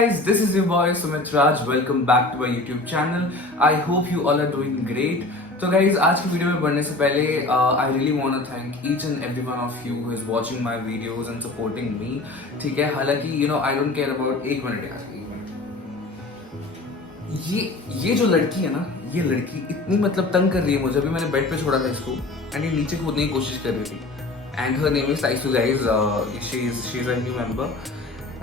guys, this is your boy Sumit Raj. Welcome back to my YouTube channel. I hope you all are doing great. तो guys, आज की video में बढ़ने से पहले I really want to thank each and every one of you who is watching my videos and supporting me. ठीक है, हालांकि I don't care about एक मिनट यार, एक मिनट। ये जो लड़की है ना, ये लड़की इतनी मतलब तंग कर रही है मुझे। अभी मैंने बेड पे छोड़ा था इसको एंड ये नीचे कूदने की कोशिश कर रही थी। एंड हर नेम इज साइसू guys, she is a new member.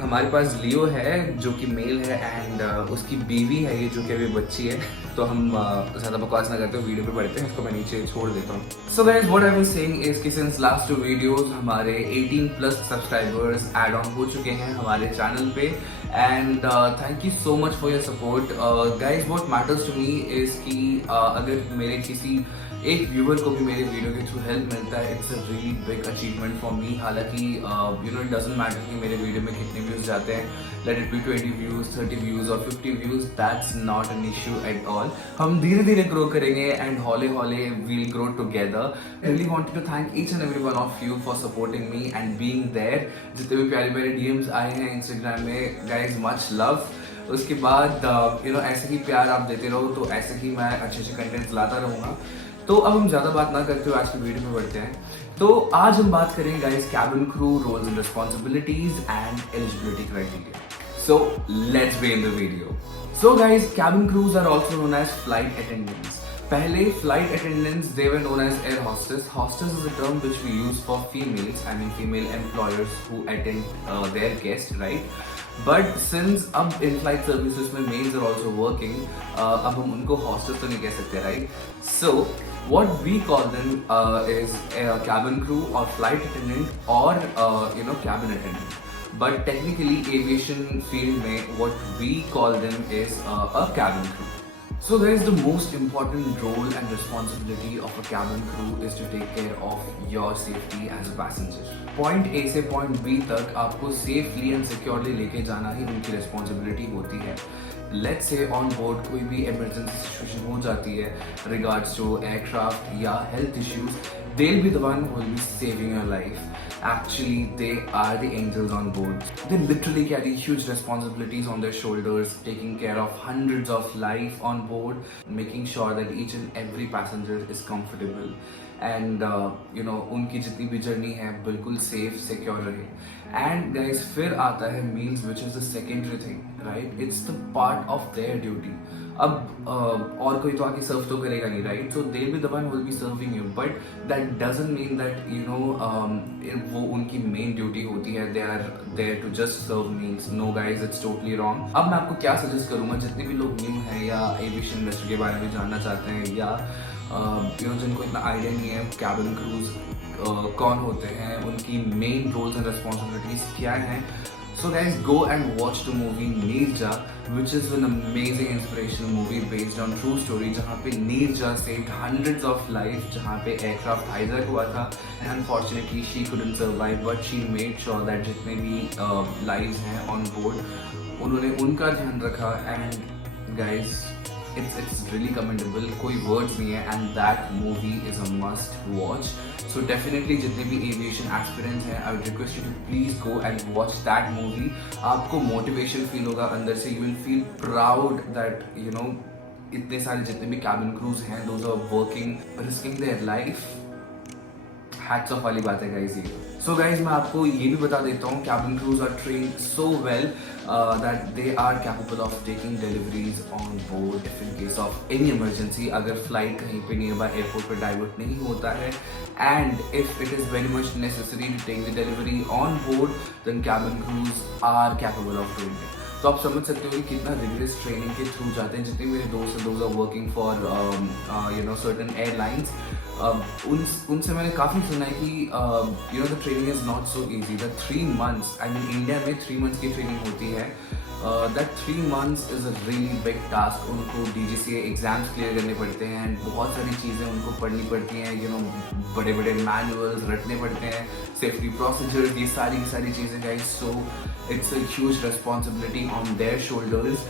हमारे पास लियो है जो कि मेल है एंड उसकी बीवी है ये जो कि अभी बच्ची है। तो हम ज़्यादा बकवास ना करते हुए वीडियो पे बढ़ते हैं। इसको मैं नीचे छोड़ देता हूँ। So guys, what I was saying is कि सिंस लास्ट 2 वीडियोस हमारे 18+ सब्सक्राइबर्स ऐड ऑन हो चुके हैं हमारे चैनल पे and thank you so much for your support guys. What matters to me is कि अगर मेरे किसी एक व्यूअर को भी मेरे वीडियो के थ्रू हेल्प मिलता है, it's a really big achievement for me. हालांकि इट डजंट मैटर कि मेरे वीडियो में कितने व्यूज जाते हैं, let it be 20 views, 30 views और 50 views, that's not an issue at all. हम धीरे धीरे ग्रो करेंगे एंड हौले हौले we'll grow together. Really wanted to thank each and every one of you for supporting me and being there. जितने भी प्यारे प्यारे डीएम्स आए हैं इंस्टाग्राम में, गाइज मच लव। उसके बाद ऐसे ही प्यार आप देते रहो तो ऐसे ही मैं अच्छे अच्छे कंटेंट्स लाता रहूँगा। तो अब हम ज़्यादा बात ना करते हुए आज की वीडियो में बढ़ते हैं। तो आज हम बात करेंगे guys cabin crew roles and responsibilities and eligibility criteria. So let's begin the video. So guys, cabin crews are also known as flight attendants. पहले flight attendants they were known as air hostess. Hostess is a term which we use for females, I mean female employers who attend their guest, right. But since अब in flight services में males are also working, अब हम उनको hostess तो नहीं कह सकते, right. So what we call them is a cabin crew or flight attendant or cabin attendant. But technically aviation field mein what we call them is a cabin crew. So guys, the most important role and responsibility of a cabin crew is to take care of your safety as a passenger. Point A से point B तक आपको safely and securely लेके जाना ही उनकी responsibility होती है। Let's say on board कोई भी emergency situation हो जाती है regards to aircraft या health issues, they'll be the one who will be saving your life. Actually, they are the angels on board. They literally carry huge responsibilities on their shoulders, taking care of hundreds of life on board, making sure that each and every passenger is comfortable. And उनकी जितनी भी journey है बिल्कुल safe secure रहे। And guys, फिर आता है meals which is the secondary thing, right. It's the part of their duty. अब और कोई तो आके सर्व तो करेगा नहीं, right. So they be the one will be serving you, but that doesn't mean that वो उनकी मेन ड्यूटी होती है। They are there to just serve meals. No guys, it's totally wrong. अब मैं आपको क्या सजेस्ट करूंगा, जितने भी लोग न्यू हैं या एविएशन इंडस्ट्री के बारे में जानना चाहते हैं या जिनको इतना आइडिया नहीं है कैबिन क्रूज कौन होते हैं, उनकी मेन रोल्स एंड रिस्पॉन्सिबिलिटीज क्या हैं। So guys, go and watch the movie Neerja, which is an amazing inspirational movie based on true story, जहाँ पे Neerja saved hundreds of lives, जहाँ पे aircraft hijack हुआ था and unfortunately she couldn't survive, but she made sure that जितने भी lives हैं on board उन्होंने उनका ध्यान रखा। and guys, it's really commendable, कोई words नहीं है and that movie is a must watch. So definitely जितने भी aviation aspirants हैं, I would request you to please go and watch that movie. आपको motivation feel होगा अंदर से, you will feel proud that इतने सारे जितने भी cabin crews हैं, those are working, risking their life. Hats off वाली बात है गाइस ये। सो गाइस, मैं आपको ये भी बता देता हूँ, cabin crews are trained so well that they are capable of taking deliveries on board if in case of any emergency. अगर फ्लाइट कहीं पे नियर बाय एयरपोर्ट पर डाइवर्ट नहीं होता है and if it is very much necessary to take the delivery on board, then cabin crews are capable of doing it. तो आप समझ सकते हो कि कितना रिगरस ट्रेनिंग के थ्रू जाते हैं। जितने मेरे दोस्त हैं, those are working for certain airlines, उनसे मैंने काफ़ी सुना है कि the training is not so easy. The 3 months, I mean India में 3 months की ट्रेनिंग होती है। That 3 months is a really big task. उनको DGCA एग्जाम्स क्लियर करने पड़ते हैं एंड बहुत सारी चीज़ें उनको पढ़नी पड़ती हैं। बड़े बड़े मैनुअल्स रटने पड़ते हैं, सेफ्टी प्रोसीजर्स, ये सारी चीज़ें guys. So it's a huge responsibility on their shoulders.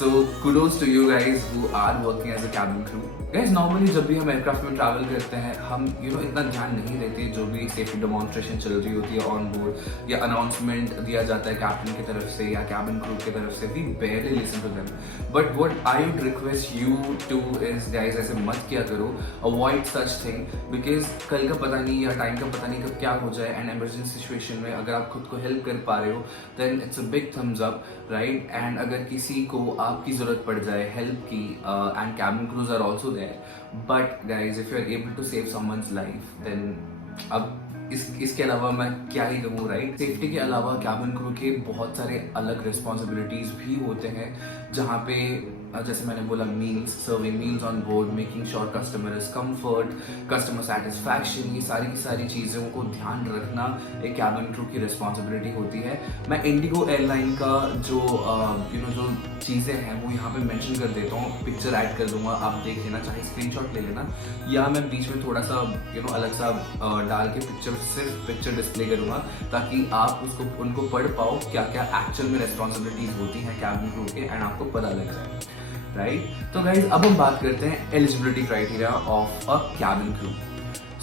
So kudos to you guys who are working as a cabin crew. Guys, normally जब भी हम एयरक्राफ्ट में ट्रैवल करते हैं हम इतना ध्यान नहीं देते, जो भी सेफ्टी डेमोन्स्ट्रेशन चल रही होती है ऑन बोर्ड या अनाउंसमेंट दिया जाता है कैप्टन की तरफ से या कैबिन क्रू की तरफ से, we barely listen to them. But what I would request you to is guys, ऐसे मत किया करो, avoid such thing, because कल का पता नहीं या टाइम का पता नहीं कब क्या हो जाए, एंड इमरजेंसी सिचुएशन में अगर आप खुद को हेल्प कर पा रहे हो then it's a big thumbs up, right. And अगर किसी को आपकी जरूरत पड़ जाए हेल्प की, and cabin crews are also there, but guys if you are able to save someone's life then अब इसके अलावा मैं क्या ही कहूँ, राइट। सेफ्टी के अलावा कैबिन क्रू के बहुत सारे अलग रिस्पॉन्सिबिलिटीज भी होते हैं, जहाँ पे जैसे मैंने बोला meals, serving meals on board, making sure customer is comfort, customer satisfaction, ये सारी की सारी चीज़ों को ध्यान रखना एक कैबिन क्रू की रिस्पॉन्सिबिलिटी होती है। मैं इंडिगो एयरलाइन का जो जो चीज़ें हैं वो यहाँ पे मेंशन कर देता हूँ, पिक्चर ऐड कर दूंगा, आप देख लेना, चाहे स्क्रीनशॉट ले लेना, या मैं बीच में थोड़ा सा अलग सा डाल के सिर्फ पिक्चर डिस्प्ले करूँगा ताकि आप उनको पढ़ पाओ क्या क्या एक्चुअल में रिस्पॉन्सिबिलिटीज होती हैं कैबिन क्रू के, एंड आपको पता लग जाए, राइट। तो गाइज अब हम बात करते हैं eligibility criteria of a cabin crew.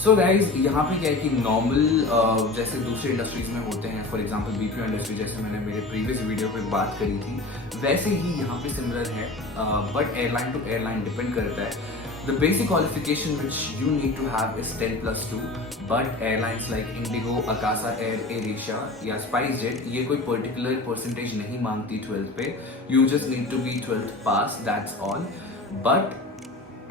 So guys यहाँ पे क्या है कि नॉर्मल जैसे दूसरे इंडस्ट्रीज में होते हैं, फॉर एग्जांपल बीपीओ इंडस्ट्री, जैसे मैंने मेरे प्रीवियस वीडियो पे बात करी थी, वैसे ही यहाँ पे सिमिलर है, but airline to airline depend करता है। The basic qualification which you need to have is 10+2, but airlines like Indigo, Akasa Air, AirAsia या SpiceJet ये कोई particular percentage नहीं मांगती 12th पे, you just need to be 12th pass, that's all. But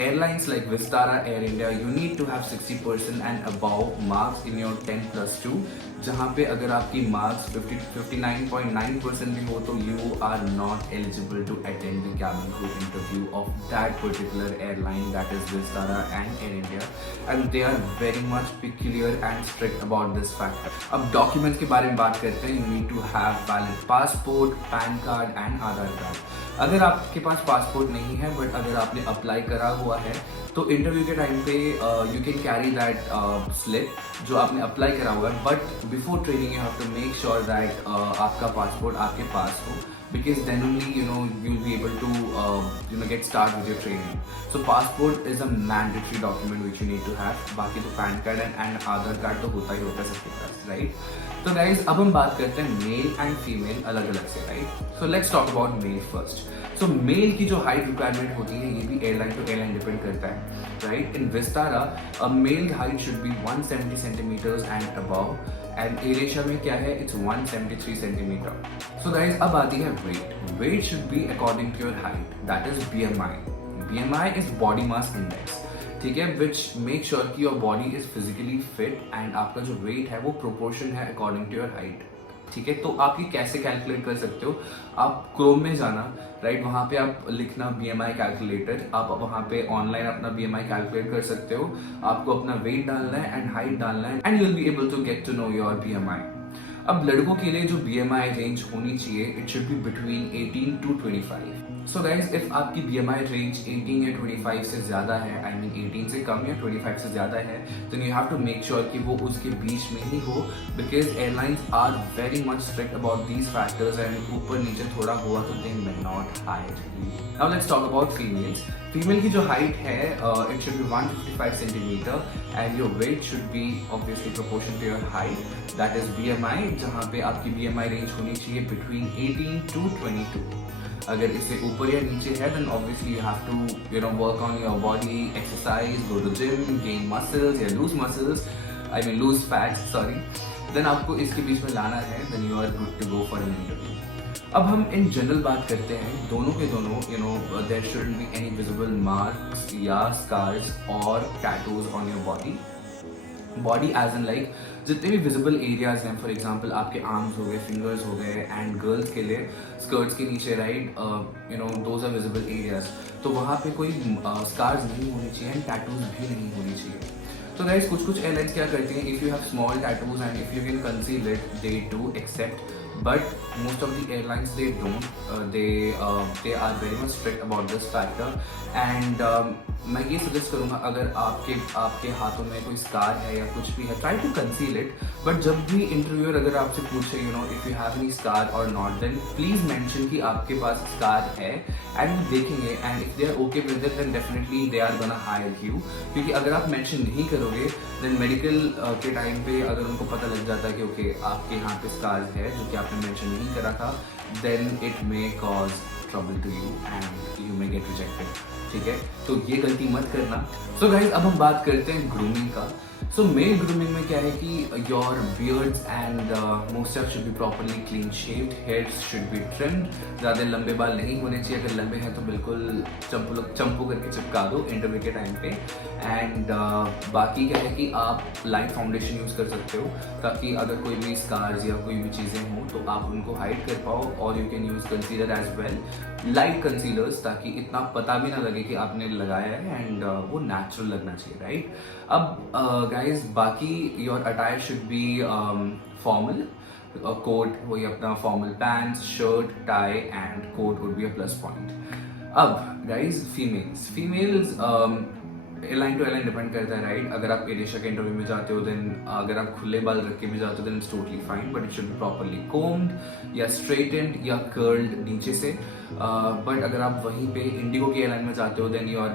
airlines like Vistara, Air India, you need to have 60% and above marks in your 10+2, जहाँ पे अगर आपकी मार्क्स 59.9% भी हो तो you are not eligible to attend the cabin crew interview of that particular airline, that is Vistara and Air India, and they are very much peculiar and strict about this factor. अब documents के बारे में बात करते हैं, you need to have valid passport, PAN card and Aadhaar card. अगर आपके पास passport नहीं है बट अगर आपने अप्लाई करा हुआ है तो इंटरव्यू के टाइम पे you can carry that slip जो आपने अप्लाई करा हुआ है, but before training you have to make sure that आपका पासपोर्ट आपके पास हो, because then only you'll be able to get started with your training. So passport is a mandatory document which you need to have. बाकी तो pan card and Aadhaar card तो होता ही होता है सबके पास, राइट। तो गाइज अब हम बात करते हैं मेल एंड फीमेल अलग अलग से, right. So let's talk about male first. So male की जो हाइट रिक्वायरमेंट होती है ये भी एयरलाइन टू एयरलाइन डिपेंड करता है, right. In Vistara a male height should be 170 centimetres and above, and AirAsia में क्या है, इट्स 173 सेंटीमीटर। सो गाइज अब आती है weight. Weight should be according to your height, that is BMI. BMI is body mass index, ठीक है, which make sure कि your body is physically fit and आपका जो वेट है वो प्रोपोर्शन है अकॉर्डिंग टू योर हाइट, ठीक है। तो आप ये कैसे कैलकुलेट कर सकते हो, आप क्रोम में जाना, राइट, वहाँ पे आप लिखना BMI कैलकुलेटर, आप वहाँ पे ऑनलाइन अपना BMI कैलकुलेट कर सकते हो, आपको अपना वेट डालना है एंड हाइट डालना है and you will be able to get to know your BMI. अब लड़कों के लिए जो BMI रेंज होनी चाहिए, it should be between 18 to 25. So guys if आपकी BMI रेंज 18 या 25 से ज़्यादा है, आई मीन 18 से कम या 25 से ज़्यादा है, तो you have to make sure कि वो उसके बीच में ही हो, because airlines are very much strict about these factors and ऊपर नीचे थोड़ा हुआ तो they may not hire you. Now let's talk about females. Female की जो हाइट है it should be 155 centimetre and your weight should be obviously proportion to your height, that is BMI, जहाँ पे आपकी BMI रेंज होनी चाहिए between 18 to 22. अगर इससे ऊपर या नीचे है then obviously you have to work on your body, exercise, go to gym, gain muscles या lose muscles, I mean lose fats, sorry, then आपको इसके बीच में लाना है, then you are good to go for an interview. अब हम in general बात करते हैं, दोनों के दोनों there shouldn't be any visible marks या स्कार्स और tattoos on your body as in like जितने भी विजिबल एरियाज हैं, फॉर एग्जांपल आपके आर्म्स हो गए, फिंगर्स हो गए, एंड गर्ल्स के लिए स्कर्ट्स के नीचे, right, those are visible areas, तो वहाँ पे कोई स्कार्स नहीं होनी चाहिए एंड टैटूज भी नहीं होनी चाहिए. तो गाइस कुछ एयरलाइंस क्या करती हैं, if you have small tattoos and if you can conceal it, they do accept, but most of the airlines they don't. They are very much strict about this factor. And मैं ये suggest करूँगा, अगर आपके हाथों में कोई scar है या कुछ भी है, try to conceal it. But जब भी इंटरव्यूअर अगर आपसे पूछे if you have any scar or not, then please mention कि आपके पास स्कार है, एंड वो देखेंगे, and if they are okay with it then definitely they are gonna hire you. क्योंकि अगर आप मेंशन नहीं करोगे देन मेडिकल के टाइम पे अगर उनको पता लग जाता है कि ओके आपके यहाँ पे स्कार है जो कि आपने मेंशन नहीं करा था, then it may cause trouble to you and you may get rejected. ठीक है, तो ये गलती मत करना. सो गाइज, अब हम बात करते हैं ग्रूमिंग का. सो मेल ग्रूमिंग में क्या है कि your beards and moustache should be properly clean shaved, hairs should be trimmed. ज़्यादा लंबे बाल नहीं होने चाहिए, अगर लंबे हैं तो बिल्कुल चंपू करके चिपका दो इंटरव्यू के टाइम पे. एंड बाकी क्या है कि आप लाइट फाउंडेशन यूज़ कर सकते हो, ताकि अगर कोई भी स्कार्स या कोई भी चीज़ें हों तो आप उनको हाइड कर पाओ. और you can use concealer as well, light concealers, ताकि इतना पता भी ना लगे कि आपने लगाया है, एंड वो नेचुरल लगना चाहिए, राइट. अब गाइज, बाकी your attire should be formal. Coat वही अपना formal pants, shirt, tie and coat would be a plus point. अब guys, females airline to airline depend करता है, राइट. अगर आप एयर एशिया के इंटरव्यू में जाते हो, देन अगर आप खुले बाल रख के भी जाते हो then it's totally fine, but it should be properly combed या स्ट्रेटेंड या कर्ल्ड नीचे से. बट अगर आप वहीं पे इंडिगो की एयरलाइन में जाते हो then your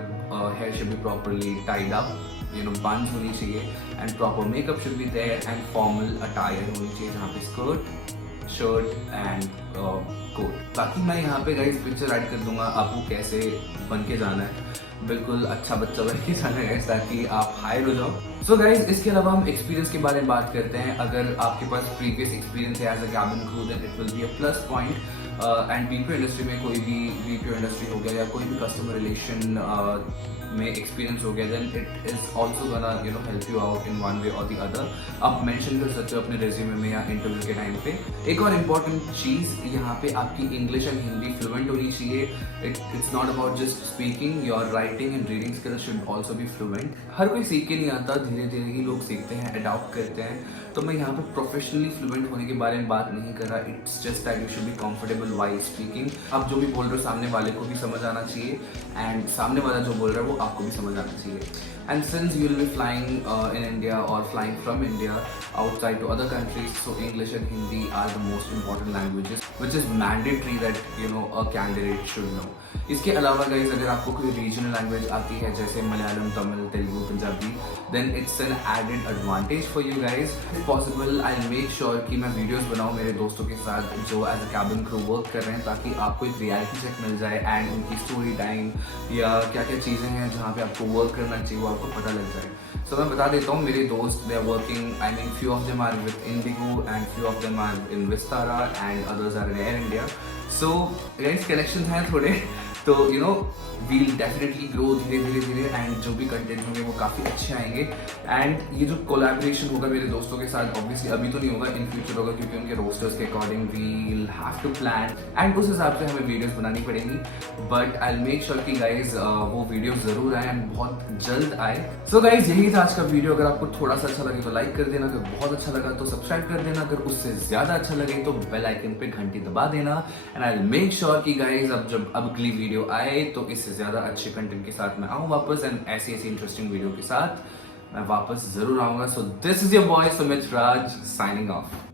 hair should be properly tied up, buns होनी चाहिए, and proper makeup should be there, and formal attire होनी चाहिए जहाँ पे स्कर्ट, शर्ट एंड कोट. बाकी मैं यहाँ पे गाइस पिक्चर ऐड कर दूंगा आपको कैसे बन के जाना है, बिल्कुल अच्छा बच्चा बन के जाना है ताकि आप हायर हो जाओ. सो गाइज, इसके अलावा हम एक्सपीरियंस के बारे में बात करते हैं. अगर आपके पास प्रीवियस एक्सपीरियंस है as a cabin crew then it will be a plus point. And BPO industry में कोई भी बीपीओ इंडस्ट्री हो गया या कोई भी कस्टमर रिलेशन में एक्सपीरियंस हो गया, then it is also gonna help you out in one way or the other. आप मेंशन कर सकते हो अपने रेज्यूमे में या इंटरव्यू के टाइम पे. एक और इम्पॉर्टेंट चीज़ यहाँ पे आपकी इंग्लिश एंड हिंदी फ्लुएंट होनी चाहिए. It's not about just speaking, your writing and reading skills should also be fluent. हर कोई सीख के नहीं आता, धीरे धीरे ही लोग सीखते हैं, अडॉप्ट करते हैं. तो मैं यहाँ पे प्रोफेशनली फ्लुएंट होने के बारे में बात नहीं कर रहा. It's just that you should be comfortable while speaking. आप जो भी बोल रहे हो सामने वाले को भी समझ आना चाहिए, एंड सामने वाला जो बोल रहा है वो आपको भी समझ आना चाहिए. And since you will be flying in India or flying from India outside to other countries, so English and Hindi are the most important languages, which is mandatory that a candidate should know. इसके अलावा guys, अगर आपको कोई regional language आती है जैसे Malayalam, Tamil, Telugu, Punjabi, then it's an added advantage for you guys. If possible, I'll make sure कि मैं वीडियोस बनाऊँ मेरे दोस्तों के साथ जो as a cabin crew work कर रहे हैं, ताकि आपको एक रियलिटी चेक मिल जाए एंड उनकी स्टोरी टाइम या क्या क्या चीज़ें हैं जहाँ पे आपको वर्क करना चाहिए वो आपको पता लग जाए. सो मैं बता देता हूँ, मेरे दोस्त they are working, I mean few of them are with IndiGo and few of them are in Vistara and others are in Air India. So guys, connections हैं थोड़े, तो वील डेफिनेटली ग्रो धीरे, एंड जो भी कंटेंट होंगे वो काफ़ी अच्छे आएंगे. एंड ये जो कोलैबोरेशन होगा मेरे दोस्तों के साथ, ऑब्वियसली अभी तो नहीं होगा, इन फ्यूचर होगा, क्योंकि उनके रोस्टर्स के according we'll have to plan, and उस हिसाब से हमें वीडियोस बनानी पड़ेंगी. But I will make sure कि गाइज वो वीडियोस ज़रूर आए एंड बहुत जल्द आए. सो गाइज, यही था आज का वीडियो. अगर आपको थोड़ा सा अच्छा लगे तो लाइक कर देना, अगर बहुत अच्छा लगा तो सब्सक्राइब कर देना, अगर उससे ज़्यादा अच्छा लगे तो बेल आइकन पे घंटी दबा देना. And I will make sure कि गाइज जब अगली वीडियो आए तो इससे ज़्यादा अच्छे कंटेंट के साथ मैं आऊँ वापस, एंड ऐसी इंटरेस्टिंग वीडियो के साथ मैं वापस ज़रूर आऊँगा. So this is your boy Sumit Raj signing off.